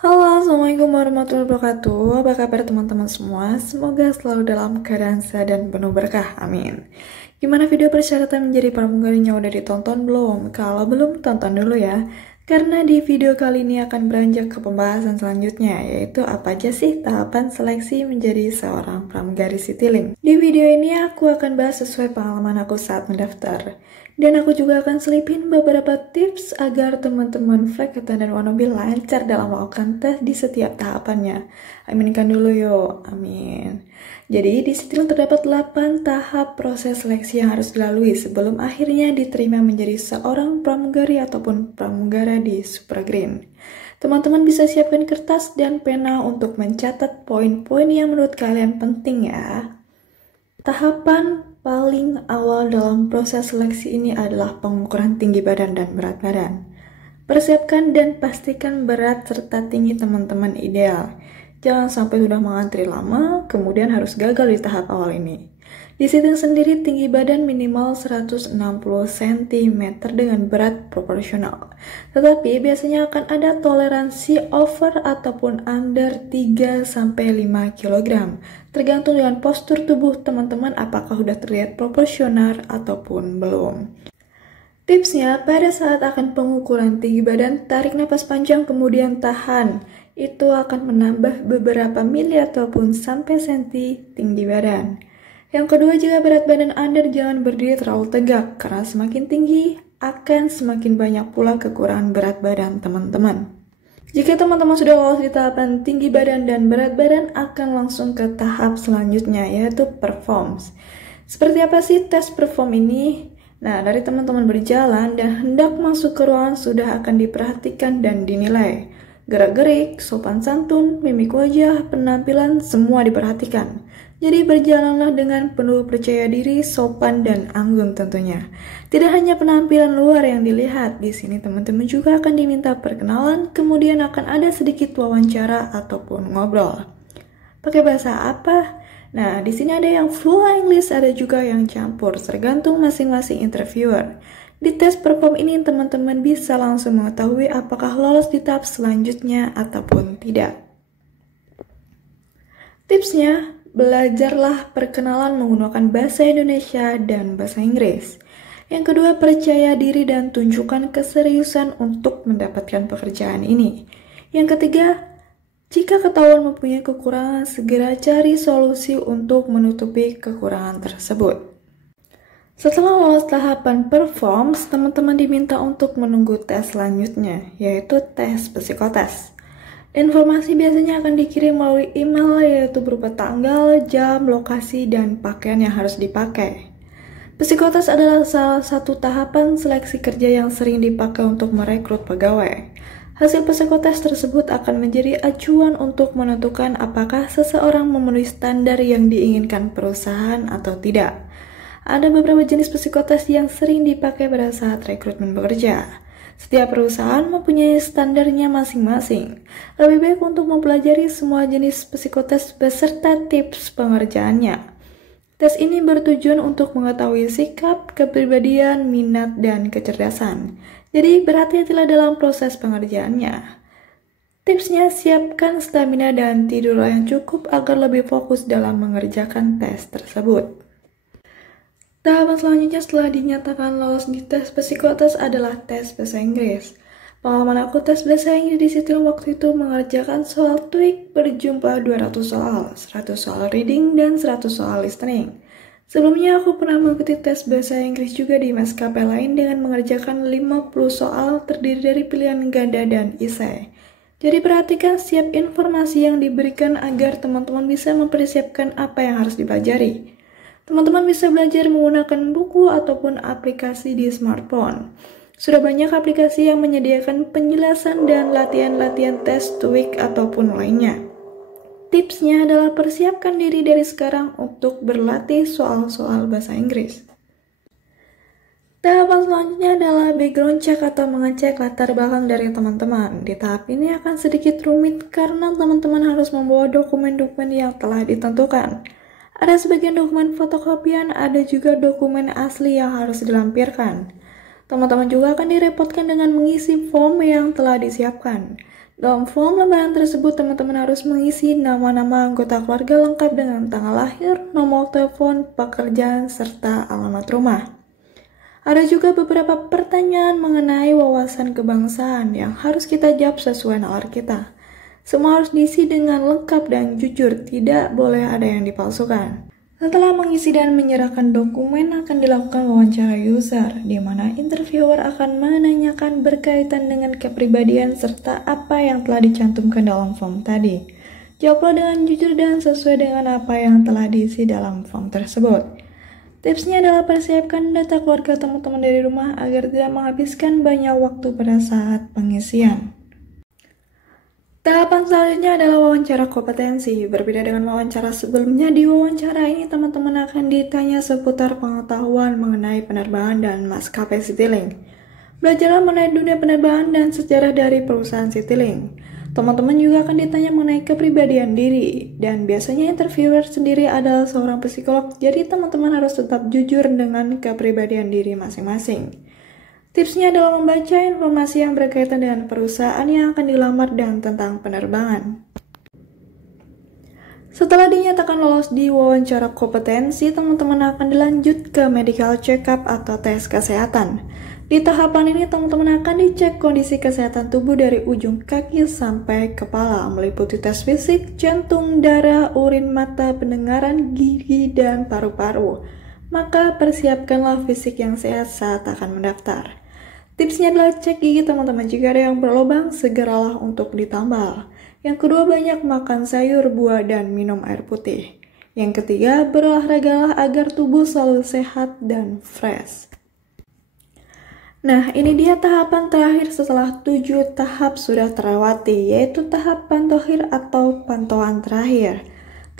Halo, Assalamualaikum warahmatullahi wabarakatuh. Apa kabar teman-teman semua? Semoga selalu dalam keadaan sehat dan penuh berkah. Amin. Gimana video persyaratan menjadi pramugarinya udah ditonton belum? Kalau belum, tonton dulu ya. Karena di video kali ini akan beranjak ke pembahasan selanjutnya, yaitu apa aja sih tahapan seleksi menjadi seorang pramugari Citylink. Di video ini aku akan bahas sesuai pengalaman aku saat mendaftar. Dan aku juga akan selipin beberapa tips agar teman-teman flight attendant wannabe lancar dalam melakukan tes di setiap tahapannya. Aminkan dulu yuk, amin. Jadi di situ terdapat 8 tahap proses seleksi yang harus dilalui sebelum akhirnya diterima menjadi seorang pramugari ataupun pramugara di Supergreen. Teman-teman bisa siapkan kertas dan pena untuk mencatat poin-poin yang menurut kalian penting ya. Tahapan paling awal dalam proses seleksi ini adalah pengukuran tinggi badan dan berat badan. Persiapkan dan pastikan berat serta tinggi teman-teman ideal. Jangan sampai sudah mengantri lama, kemudian harus gagal di tahap awal ini. Di Citylink sendiri tinggi badan minimal 160 cm dengan berat proporsional. Tetapi biasanya akan ada toleransi over ataupun under 3-5 kg. Tergantung dengan postur tubuh teman-teman apakah sudah terlihat proporsional ataupun belum. Tipsnya, pada saat akan pengukuran tinggi badan, tarik napas panjang kemudian tahan. Itu akan menambah beberapa mili ataupun sampai senti tinggi badan. Yang kedua, jika berat badan Anda jangan berdiri terlalu tegak, karena semakin tinggi akan semakin banyak pula kekurangan berat badan teman-teman. Jika teman-teman sudah lolos di tahapan tinggi badan dan berat badan, akan langsung ke tahap selanjutnya, yaitu performs. Seperti apa sih tes perform ini? Nah, dari teman-teman berjalan dan hendak masuk ke ruangan sudah akan diperhatikan dan dinilai. Gerak-gerik, sopan santun, mimik wajah, penampilan, semua diperhatikan. Jadi berjalanlah dengan penuh percaya diri, sopan, dan anggun tentunya. Tidak hanya penampilan luar yang dilihat, di sini teman-teman juga akan diminta perkenalan, kemudian akan ada sedikit wawancara ataupun ngobrol. Pakai bahasa apa? Nah, di sini ada yang full English, ada juga yang campur, tergantung masing-masing interviewer. Di tes perform ini teman-teman bisa langsung mengetahui apakah lolos di tahap selanjutnya ataupun tidak. Tipsnya, belajarlah perkenalan menggunakan bahasa Indonesia dan bahasa Inggris. Yang kedua, percaya diri dan tunjukkan keseriusan untuk mendapatkan pekerjaan ini. Yang ketiga, jika ketahuan mempunyai kekurangan, segera cari solusi untuk menutupi kekurangan tersebut. Setelah lolos tahapan performs, teman-teman diminta untuk menunggu tes selanjutnya, yaitu tes psikotes. Informasi biasanya akan dikirim melalui email, yaitu berupa tanggal, jam, lokasi, dan pakaian yang harus dipakai. Psikotes adalah salah satu tahapan seleksi kerja yang sering dipakai untuk merekrut pegawai. Hasil psikotes tersebut akan menjadi acuan untuk menentukan apakah seseorang memenuhi standar yang diinginkan perusahaan atau tidak. Ada beberapa jenis psikotes yang sering dipakai pada saat rekrutmen bekerja. Setiap perusahaan mempunyai standarnya masing-masing. Lebih baik untuk mempelajari semua jenis psikotes beserta tips pengerjaannya. Tes ini bertujuan untuk mengetahui sikap, kepribadian, minat, dan kecerdasan. Jadi berhati-hatilah dalam proses pengerjaannya. Tipsnya, siapkan stamina dan tidur yang cukup agar lebih fokus dalam mengerjakan tes tersebut. Tahapan selanjutnya setelah dinyatakan lolos di tes psikotes adalah tes bahasa Inggris. Pengalaman aku tes bahasa Inggris di Citylink waktu itu mengerjakan soal TOEIC berjumlah 200 soal, 100 soal reading, dan 100 soal listening. Sebelumnya aku pernah mengikuti tes bahasa Inggris juga di maskapai lain dengan mengerjakan 50 soal terdiri dari pilihan ganda dan esai. Jadi perhatikan setiap informasi yang diberikan agar teman-teman bisa mempersiapkan apa yang harus dipelajari. Teman-teman bisa belajar menggunakan buku ataupun aplikasi di smartphone. Sudah banyak aplikasi yang menyediakan penjelasan dan latihan-latihan tes TOEIC ataupun lainnya. Tipsnya adalah persiapkan diri dari sekarang untuk berlatih soal-soal bahasa Inggris. Tahapan selanjutnya adalah background check atau mengecek latar belakang dari teman-teman. Di tahap ini akan sedikit rumit karena teman-teman harus membawa dokumen-dokumen yang telah ditentukan. Ada sebagian dokumen fotokopian, ada juga dokumen asli yang harus dilampirkan. Teman-teman juga akan direpotkan dengan mengisi form yang telah disiapkan. Dalam form lembaran tersebut, teman-teman harus mengisi nama-nama anggota keluarga lengkap dengan tanggal lahir, nomor telepon, pekerjaan, serta alamat rumah. Ada juga beberapa pertanyaan mengenai wawasan kebangsaan yang harus kita jawab sesuai nalar kita. Semua harus diisi dengan lengkap dan jujur, tidak boleh ada yang dipalsukan. Setelah mengisi dan menyerahkan dokumen, akan dilakukan wawancara user, di mana interviewer akan menanyakan berkaitan dengan kepribadian serta apa yang telah dicantumkan dalam form tadi. Jawablah dengan jujur dan sesuai dengan apa yang telah diisi dalam form tersebut. Tipsnya adalah persiapkan data keluarga teman-teman dari rumah agar tidak menghabiskan banyak waktu pada saat pengisian. Tahapan selanjutnya adalah wawancara kompetensi. Berbeda dengan wawancara sebelumnya, di wawancara ini teman-teman akan ditanya seputar pengetahuan mengenai penerbangan dan maskapai Citylink. Belajarlah mengenai dunia penerbangan dan sejarah dari perusahaan Citylink. Teman-teman juga akan ditanya mengenai kepribadian diri, dan biasanya interviewer sendiri adalah seorang psikolog, jadi teman-teman harus tetap jujur dengan kepribadian diri masing-masing. Tipsnya adalah membaca informasi yang berkaitan dengan perusahaan yang akan dilamar dan tentang penerbangan. Setelah dinyatakan lolos di wawancara kompetensi, teman-teman akan dilanjut ke medical check-up atau tes kesehatan. Di tahapan ini, teman-teman akan dicek kondisi kesehatan tubuh dari ujung kaki sampai kepala, meliputi tes fisik, jantung, darah, urin, mata, pendengaran, gigi, dan paru-paru. Maka persiapkanlah fisik yang sehat saat akan mendaftar. Tipsnya adalah cek gigi teman-teman, jika ada yang berlubang, segeralah untuk ditambal. Yang kedua, banyak makan sayur, buah, dan minum air putih. Yang ketiga, berahlaagalah agar tubuh selalu sehat dan fresh. Nah, ini dia tahapan terakhir setelah 7 tahap sudah terlewati, yaitu tahap pantohir atau pantauan terakhir.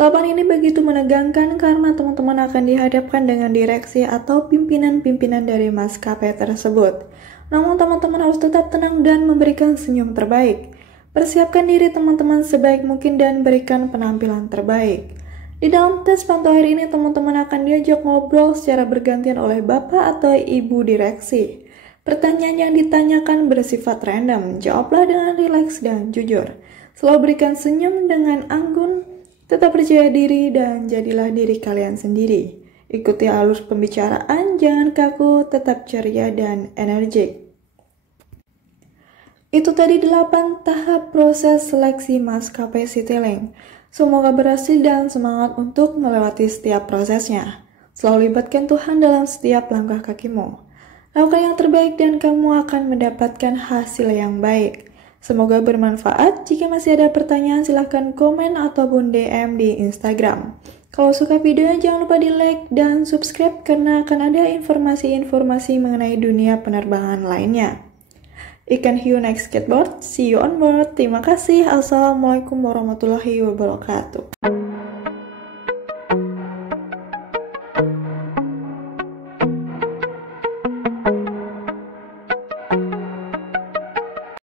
Tahapan ini begitu menegangkan karena teman-teman akan dihadapkan dengan direksi atau pimpinan-pimpinan dari maskapai tersebut. Namun teman-teman harus tetap tenang dan memberikan senyum terbaik. Persiapkan diri teman-teman sebaik mungkin dan berikan penampilan terbaik. Di dalam tes pantohir ini teman-teman akan diajak ngobrol secara bergantian oleh bapak atau ibu direksi. Pertanyaan yang ditanyakan bersifat random, jawablah dengan rileks dan jujur. Selalu berikan senyum dengan anggun, tetap percaya diri dan jadilah diri kalian sendiri. Ikuti alur pembicaraan, jangan kaku, tetap ceria dan energik. Itu tadi 8 tahap proses seleksi maskapai Citylink. Semoga berhasil dan semangat untuk melewati setiap prosesnya. Selalu libatkan Tuhan dalam setiap langkah kakimu. Lakukan yang terbaik dan kamu akan mendapatkan hasil yang baik. Semoga bermanfaat. Jika masih ada pertanyaan, silahkan komen ataupun DM di Instagram. Kalau suka videonya jangan lupa di like dan subscribe karena akan ada informasi-informasi mengenai dunia penerbangan lainnya. Ikan hiu naik skateboard, see you on board. Terima kasih. Assalamualaikum warahmatullahi wabarakatuh.